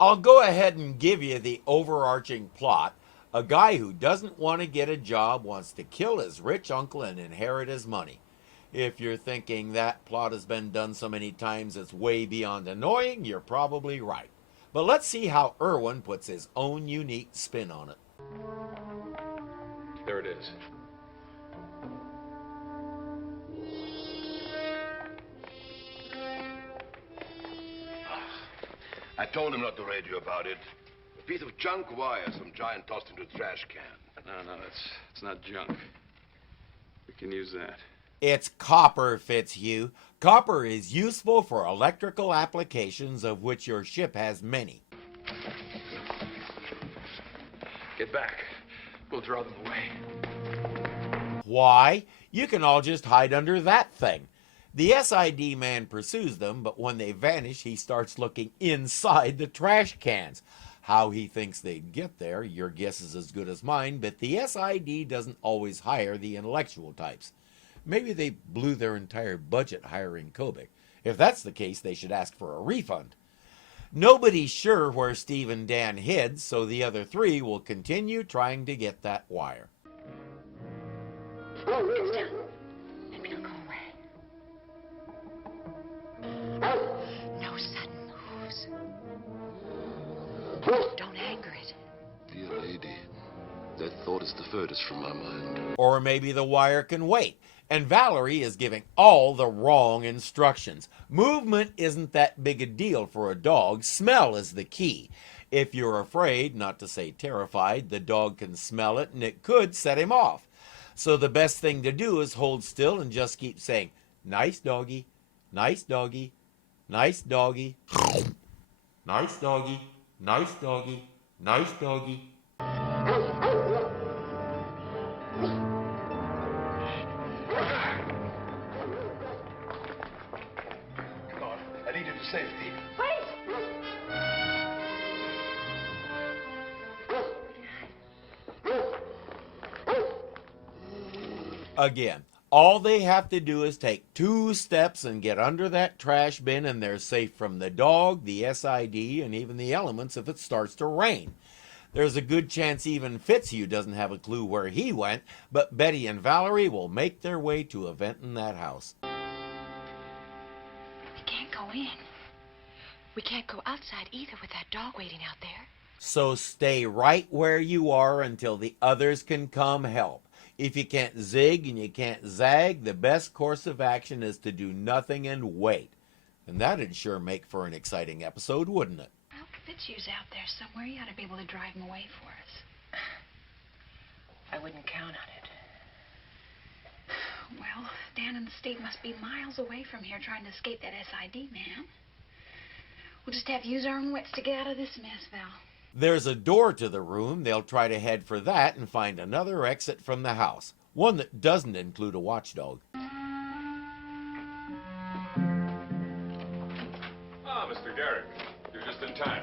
I'll go ahead and give you the overarching plot. A guy who doesn't want to get a job wants to kill his rich uncle and inherit his money. If you're thinking that plot has been done so many times it's way beyond annoying, you're probably right. But let's see how Irwin puts his own unique spin on it. There it is. I told him not to radio about it. A piece of junk wire some giant tossed into a trash can. No, it's not junk. We can use that. It's copper, Fitzhugh. Copper is useful for electrical applications, of which your ship has many. Get back. We'll draw them away. Why? You can all just hide under that thing. The SID man pursues them, but when they vanish, he starts looking inside the trash cans. How he thinks they'd get there, your guess is as good as mine, but the SID doesn't always hire the intellectual types. Maybe they blew their entire budget hiring Kobik. If that's the case, they should ask for a refund. Nobody's sure where Steve and Dan hid, so the other three will continue trying to get that wire. Maybe he'll go away. No sudden moves. Don't anger it. Dear lady, that thought is the furthest from my mind. Or maybe the wire can wait. And Valerie is giving all the wrong instructions. Movement isn't that big a deal for a dog. Smell is the key. If you're afraid, not to say terrified, the dog can smell it and it could set him off. So the best thing to do is hold still and just keep saying, nice doggy, nice doggy, nice doggy, nice doggy, nice doggy, nice doggy. I need you to safety. Again, all they have to do is take 2 steps and get under that trash bin, and they're safe from the dog, the SID, and even the elements if it starts to rain. There's a good chance even Fitzhugh doesn't have a clue where he went, but Betty and Valerie will make their way to a vent in that house. We can't go in. We can't go outside either with that dog waiting out there. So stay right where you are until the others can come help. If you can't zig and you can't zag, the best course of action is to do nothing and wait. And that'd sure make for an exciting episode, wouldn't it? Well, Fitzhugh's out there somewhere. You ought to be able to drive him away for us. I wouldn't count on it. Well, Dan and Steve must be miles away from here trying to escape that SID man. We'll just have to use our own wits to get out of this mess, Val. There's a door to the room. They'll try to head for that and find another exit from the house. One that doesn't include a watchdog. Ah, Mr. Garak. You're just in time.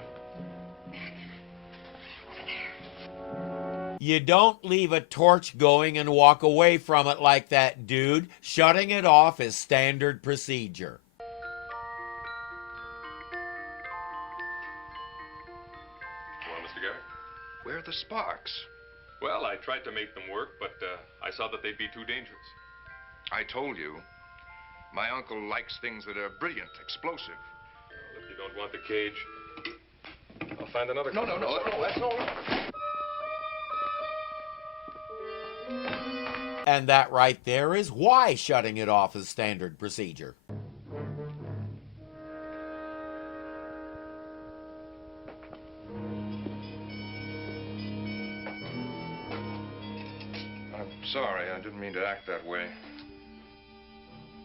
You don't leave a torch going and walk away from it like that, dude. Shutting it off is standard procedure. Well, Mr. Garak? Where are the sparks? Well, I tried to make them work, but I saw that they'd be too dangerous. I told you. My uncle likes things that are brilliant, explosive. Well, if you don't want the cage, I'll find another. No, that's all right. And that right there is why shutting it off is standard procedure. I'm sorry, I didn't mean to act that way.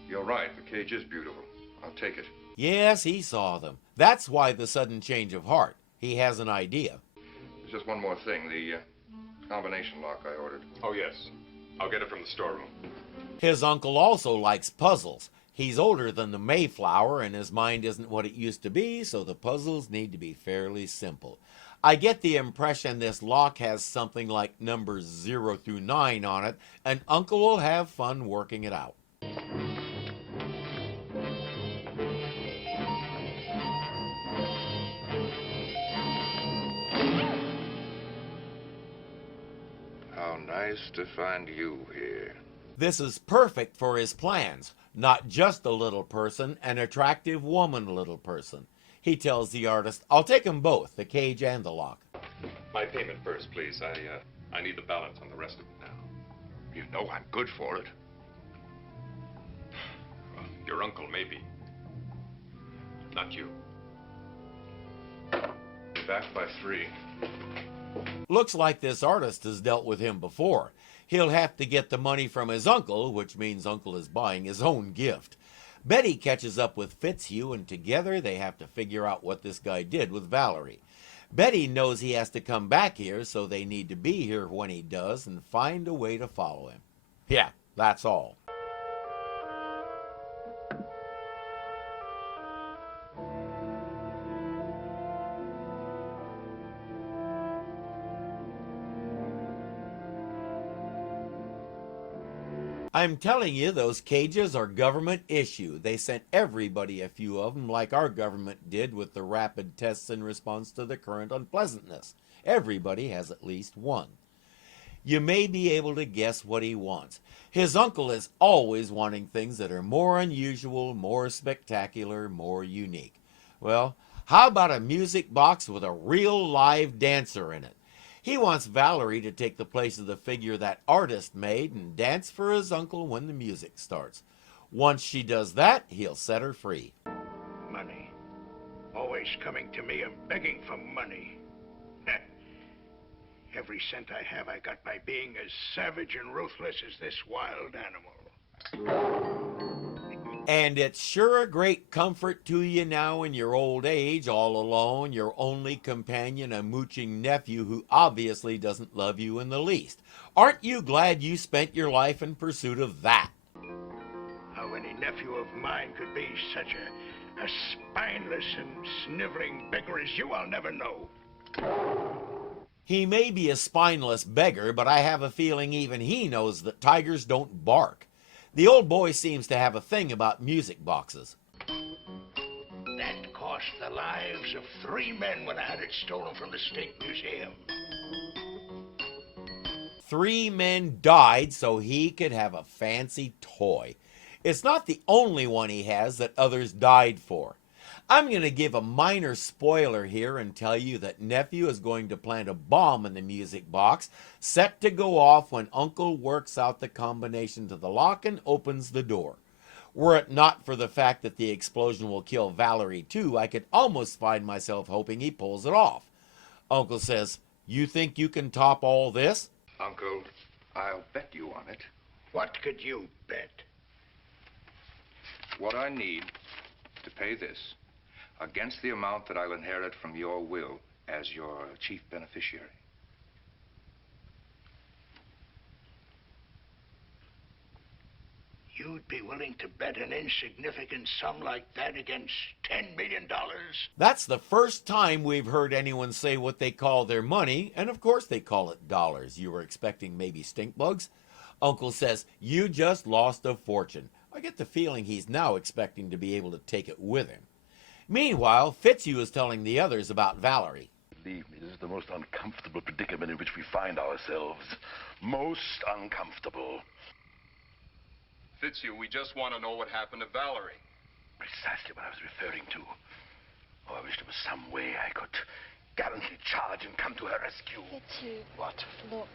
You're right, the cage is beautiful. I'll take it. Yes, he saw them. That's why the sudden change of heart. He has an idea. There's just one more thing, the combination lock I ordered. Oh, yes. I'll get it from the storeroom. His uncle also likes puzzles. He's older than the Mayflower, and his mind isn't what it used to be, so the puzzles need to be fairly simple. I get the impression this lock has something like numbers 0 through 9 on it, and Uncle will have fun working it out. nice to find you here. This is perfect for his plans. Not just a little person, an attractive woman little person. He tells the artist, I'll take them both, the cage and the lock. My payment first, please. I need the balance on the rest of it now. You know I'm good for it. Well, your uncle, maybe. Not you. Back by 3. Looks like this artist has dealt with him before. He'll have to get the money from his uncle, which means Uncle is buying his own gift. Betty catches up with Fitzhugh, and together they have to figure out what this guy did with Valerie. Betty knows he has to come back here, so they need to be here when he does and find a way to follow him. Yeah, that's all. I'm telling you, those cages are government issue. They sent everybody a few of them, like our government did with the rapid tests in response to the current unpleasantness. Everybody has at least one. You may be able to guess what he wants. His uncle is always wanting things that are more unusual, more spectacular, more unique. Well, how about a music box with a real live dancer in it? He wants Valerie to take the place of the figure that artist made and dance for his uncle when the music starts. Once she does that, he'll set her free. Money. Always coming to me and begging for money. Every cent I have I got by being as savage and ruthless as this wild animal. And it's sure a great comfort to you now in your old age, all alone, your only companion, a mooching nephew who obviously doesn't love you in the least. Aren't you glad you spent your life in pursuit of that? How any nephew of mine could be such a spineless and sniveling beggar as you, I'll never know. He may be a spineless beggar, but I have a feeling even he knows that tigers don't bark. The old boy seems to have a thing about music boxes. That cost the lives of 3 men when I had it stolen from the State Museum. 3 men died so he could have a fancy toy. It's not the only one he has that others died for. I'm going to give a minor spoiler here and tell you that nephew is going to plant a bomb in the music box, set to go off when Uncle works out the combination to the lock and opens the door. Were it not for the fact that the explosion will kill Valerie too, I could almost find myself hoping he pulls it off. Uncle says, "You think you can top all this?" Uncle, I'll bet you on it. What could you bet? What I need to pay this against the amount that I'll inherit from your will as your chief beneficiary. You'd be willing to bet an insignificant sum like that against $10 million? That's the first time we've heard anyone say what they call their money, and of course they call it dollars. You were expecting maybe stink bugs? Uncle says, "You just lost a fortune." I get the feeling he's now expecting to be able to take it with him. Meanwhile, Fitzhugh is telling the others about Valerie. Believe me, this is the most uncomfortable predicament in which we find ourselves. Most uncomfortable. Fitzhugh, we just want to know what happened to Valerie. Precisely what I was referring to. Oh, I wish there was some way I could gallantly charge and come to her rescue. Fitzhugh. What? Look.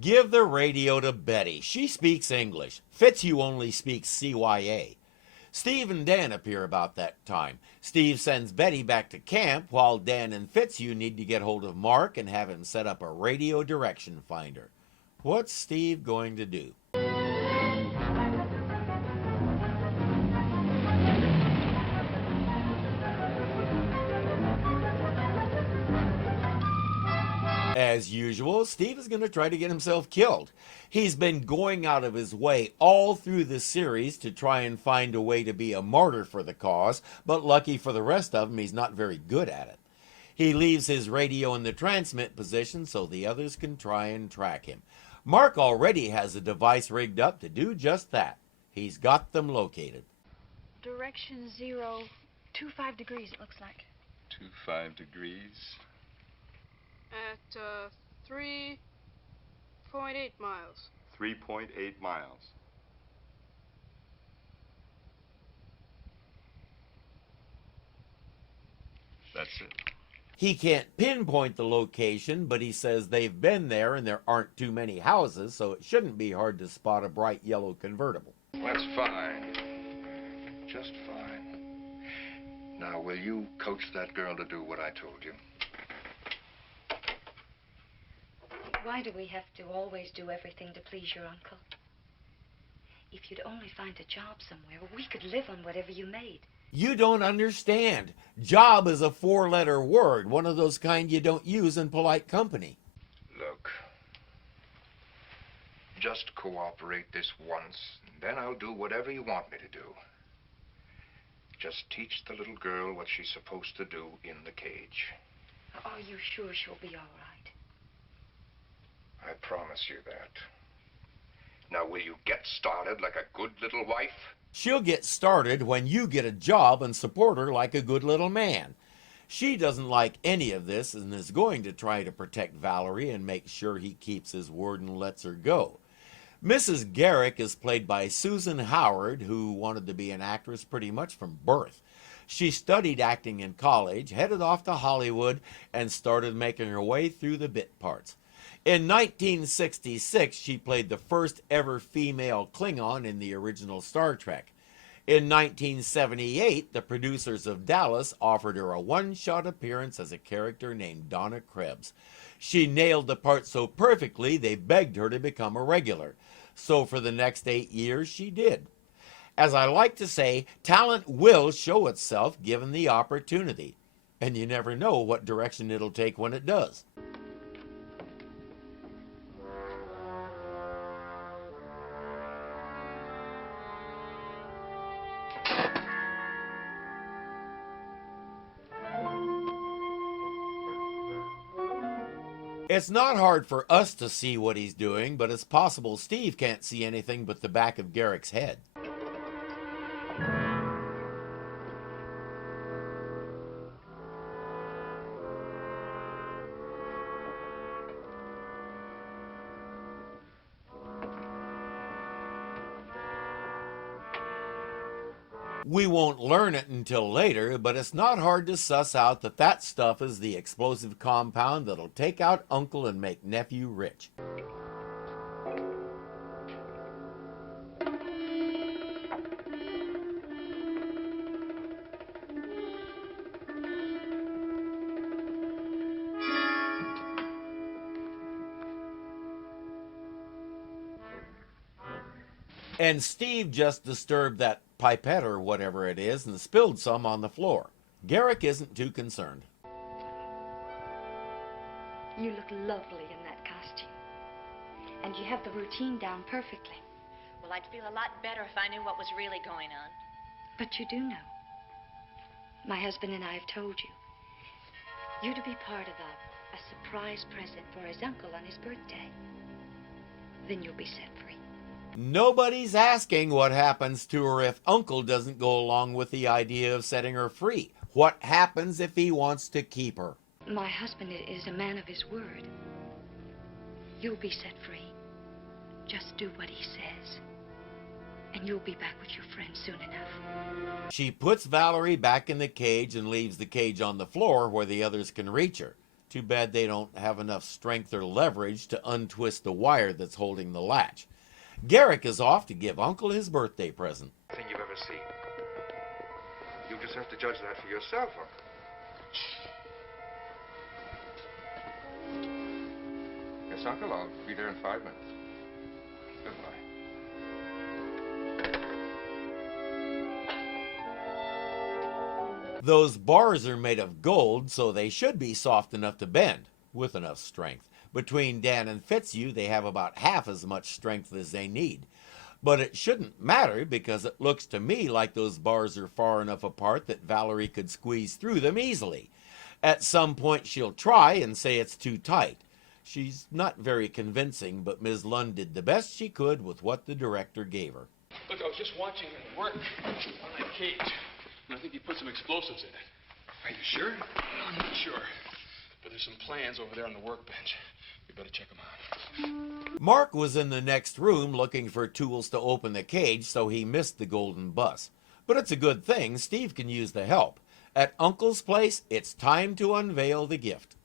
Give the radio to Betty. She speaks English. Fitzhugh only speaks CYA. Steve and Dan appear about that time. Steve sends Betty back to camp while Dan and Fitzhugh need to get hold of Mark and have him set up a radio direction finder. What's Steve going to do? As usual, Steve is going to try to get himself killed. He's been going out of his way all through the series to try and find a way to be a martyr for the cause, but lucky for the rest of them, he's not very good at it. He leaves his radio in the transmit position so the others can try and track him. Mark already has a device rigged up to do just that. He's got them located. Direction 025 degrees, it looks like. 25 degrees. At 3.8 miles. 3.8 miles. That's it. He can't pinpoint the location, but he says they've been there and there aren't too many houses, so it shouldn't be hard to spot a bright yellow convertible. That's fine. Just fine. Now, will you coach that girl to do what I told you? Why do we have to always do everything to please your uncle? If you'd only find a job somewhere, we could live on whatever you made. You don't understand. Job is a 4-letter word, one of those kind you don't use in polite company. Look, just cooperate this once, and then I'll do whatever you want me to do. Just teach the little girl what she's supposed to do in the cage. Are you sure she'll be all right? I promise you that. Now, will you get started like a good little wife? She'll get started when you get a job and support her like a good little man. She doesn't like any of this and is going to try to protect Valerie and make sure he keeps his word and lets her go. Mrs. Garak is played by Susan Howard, who wanted to be an actress pretty much from birth. She studied acting in college, headed off to Hollywood, and started making her way through the bit parts. In 1966, she played the first ever female Klingon in the original Star Trek. In 1978, the producers of Dallas offered her a one-shot appearance as a character named Donna Krebs. She nailed the part so perfectly, they begged her to become a regular. So for the next 8 years, she did. As I like to say, talent will show itself given the opportunity. And you never know what direction it'll take when it does. It's not hard for us to see what he's doing, but it's possible Steve can't see anything but the back of Garak's head. We won't learn it until later, but it's not hard to suss out that that stuff is the explosive compound that'll take out Uncle and make Nephew rich. And Steve just disturbed that pipette or whatever it is and spilled some on the floor. Garak isn't too concerned. You look lovely in that costume. And you have the routine down perfectly. Well, I'd feel a lot better if I knew what was really going on. But you do know. My husband and I have told you. You're to be part of a surprise present for his uncle on his birthday. Then you'll be set free. Nobody's asking what happens to her if Uncle doesn't go along with the idea of setting her free. What happens if he wants to keep her? My husband is a man of his word. You'll be set free. Just do what he says. And you'll be back with your friends soon enough. She puts Valerie back in the cage and leaves the cage on the floor where the others can reach her. Too bad they don't have enough strength or leverage to untwist the wire that's holding the latch. Garak is off to give Uncle his birthday present. Thing you've ever seen. You just have to judge that for yourself, Uncle. Yes, Uncle, I'll be there in 5 minutes. Goodbye. Those bars are made of gold, so they should be soft enough to bend, with enough strength. Between Dan and Fitzhugh, they have about half as much strength as they need. But it shouldn't matter because it looks to me like those bars are far enough apart that Valerie could squeeze through them easily. At some point she'll try and say it's too tight. She's not very convincing, but Ms. Lund did the best she could with what the director gave her. Look, I was just watching him work on that cage, and I think he put some explosives in it. Are you sure? I'm not sure, but there's some plans over there on the workbench. You better check him out. Mark was in the next room looking for tools to open the cage, so he missed the golden bus. But it's a good thing Steve can use the help. At Uncle's place, it's time to unveil the gift.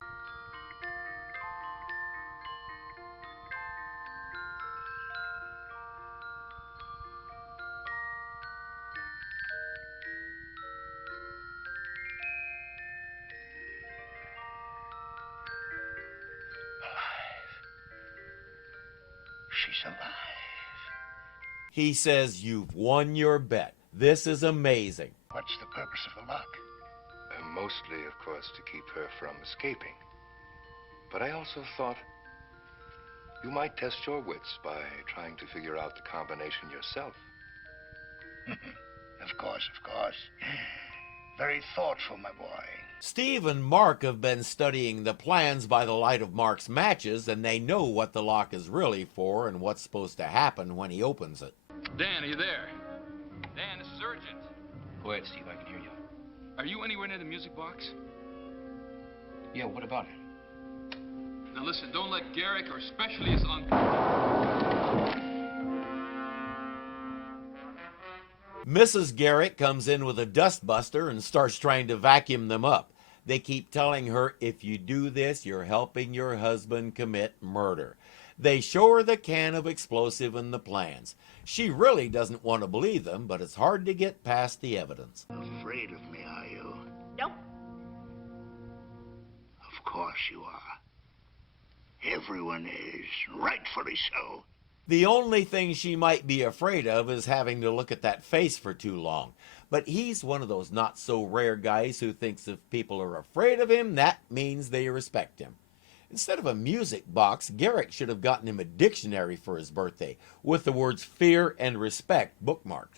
She's alive. He says, "You've won your bet. This is amazing." What's the purpose of the lock? Mostly, of course, to keep her from escaping. But I also thought you might test your wits by trying to figure out the combination yourself. Of course. Very thoughtful, my boy. Steve and Mark have been studying the plans by the light of Mark's matches, and they know what the lock is really for and what's supposed to happen when he opens it. Dan, are you there? Dan, this is urgent. Go ahead, Steve, I can hear you. Are you anywhere near the music box? Yeah, what about it? Now listen, don't let Garak, or especially his uncle... Mrs. Garak comes in with a dustbuster and starts trying to vacuum them up. They keep telling her, if you do this, you're helping your husband commit murder. They show her the can of explosive and the plans. She really doesn't want to believe them, but it's hard to get past the evidence. Afraid of me, are you? Nope. Of course you are. Everyone is, rightfully so. The only thing she might be afraid of is having to look at that face for too long. But he's one of those not-so-rare guys who thinks if people are afraid of him, that means they respect him. Instead of a music box, Garak should have gotten him a dictionary for his birthday, with the words fear and respect bookmarked.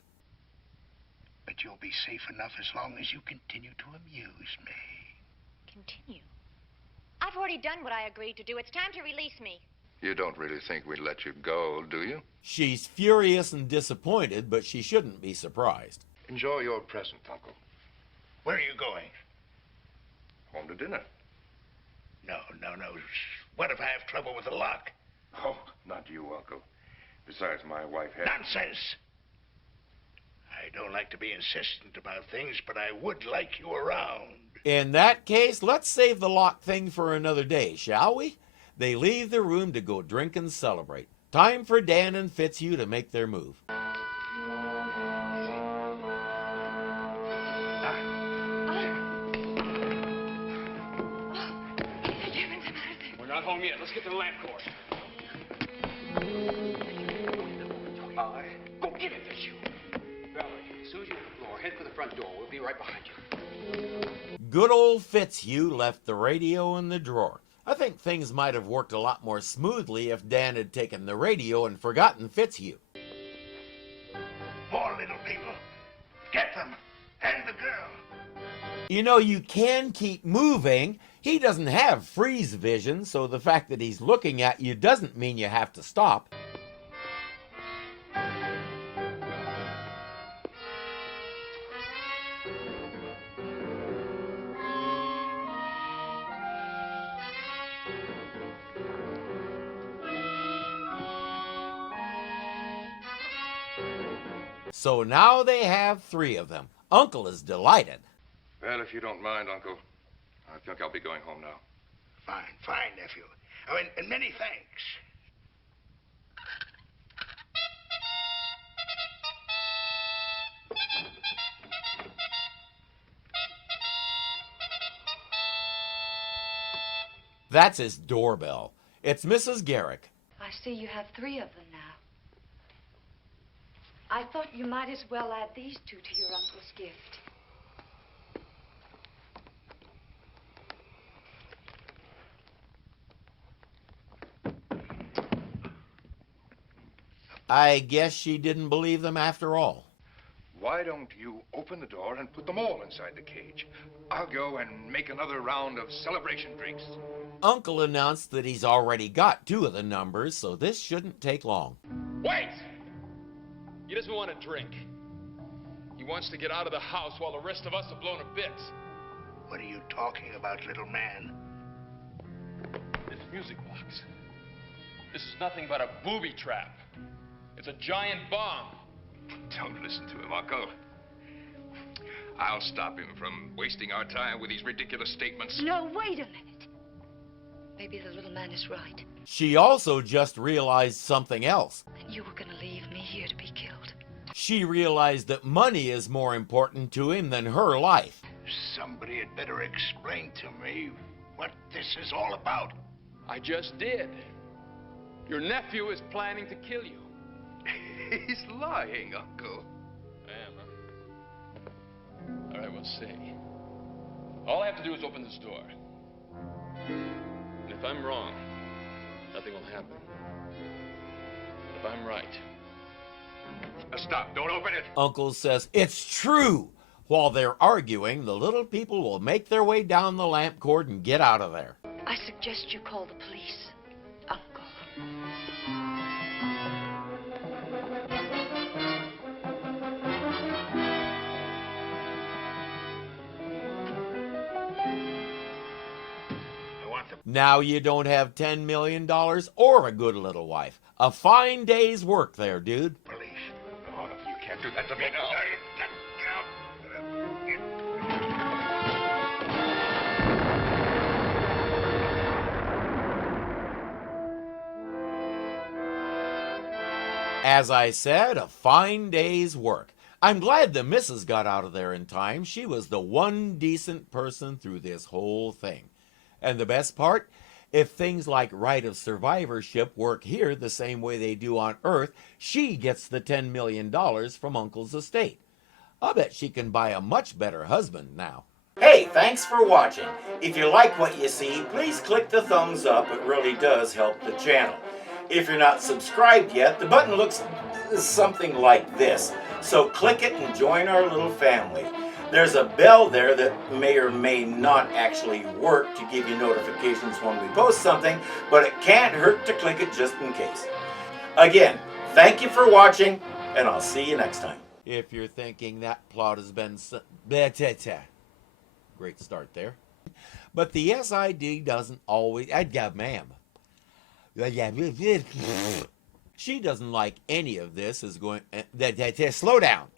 But you'll be safe enough as long as you continue to amuse me. Continue. I've already done what I agreed to do. It's time to release me. You don't really think we'd let you go, do you? She's furious and disappointed, but she shouldn't be surprised. Enjoy your present, Uncle. Where are you going? Home to dinner. No. What if I have trouble with the lock? Oh, not you, Uncle. Besides, my wife had... Nonsense! I don't like to be insistent about things, but I would like you around. In that case, let's save the lock thing for another day, shall we? They leave the room to go drink and celebrate. Time for Dan and Fitzhugh to make their move. We're not home yet. Let's get to the lamp course. Go get it, Fitzhugh. Valerie, as soon as you hit the floor, head for the front door. We'll be right behind you. Good old Fitzhugh left the radio in the drawer. I think things might have worked a lot more smoothly if Dan had taken the radio and forgotten Fitzhugh. More little people. Get them. And the girl. You know, you can keep moving. He doesn't have freeze vision, so the fact that he's looking at you doesn't mean you have to stop. So now they have 3 of them. Uncle is delighted. Well, if you don't mind, Uncle, I think I'll be going home now. Fine, nephew. Oh, and many thanks. That's his doorbell. It's Mrs. Garak. I see you have 3 of them now. I thought you might as well add these 2 to your uncle's gift. I guess she didn't believe them after all. Why don't you open the door and put them all inside the cage? I'll go and make another round of celebration drinks. Uncle announced that he's already got 2 of the numbers, so this shouldn't take long. Wait! He doesn't want to drink. He wants to get out of the house while the rest of us are blown to bits. What are you talking about, little man? This music box. This is nothing but a booby trap. It's a giant bomb. Don't listen to him, Uncle. I'll stop him from wasting our time with these ridiculous statements. No, wait a minute. Maybe the little man is right. She also just realized something else. And you were going to leave me here to be killed. She realized that money is more important to him than her life. Somebody had better explain to me what this is all about. I just did. Your nephew is planning to kill you. He's lying, Uncle. I am, huh? All right, we'll see. All I have to do is open this door. And if I'm wrong, nothing will happen. If I'm right... Stop, don't open it. Uncle says, it's true. While they're arguing, the little people will make their way down the lamp cord and get out of there. I suggest you call the police, Uncle. Now you don't have $10 million or a good little wife. A fine day's work there, dude. Police. Oh, you can't do that to me now. As I said, a fine day's work. I'm glad the missus got out of there in time. She was the one decent person through this whole thing. And the best part, if things like right of survivorship work here the same way they do on Earth, she gets the $10 million from Uncle's estate. I'll bet she can buy a much better husband now. Hey, thanks for watching. If you like what you see, please click the thumbs up. It really does help the channel. If you're not subscribed yet, the button looks something like this. So click it and join our little family. There's a bell there that may or may not actually work to give you notifications when we post something, but it can't hurt to click it just in case. Again, thank you for watching, and I'll see you next time. If you're thinking that plot has been... Great start there. But the SID doesn't always... ma'am. She doesn't like any of this is going... Slow down.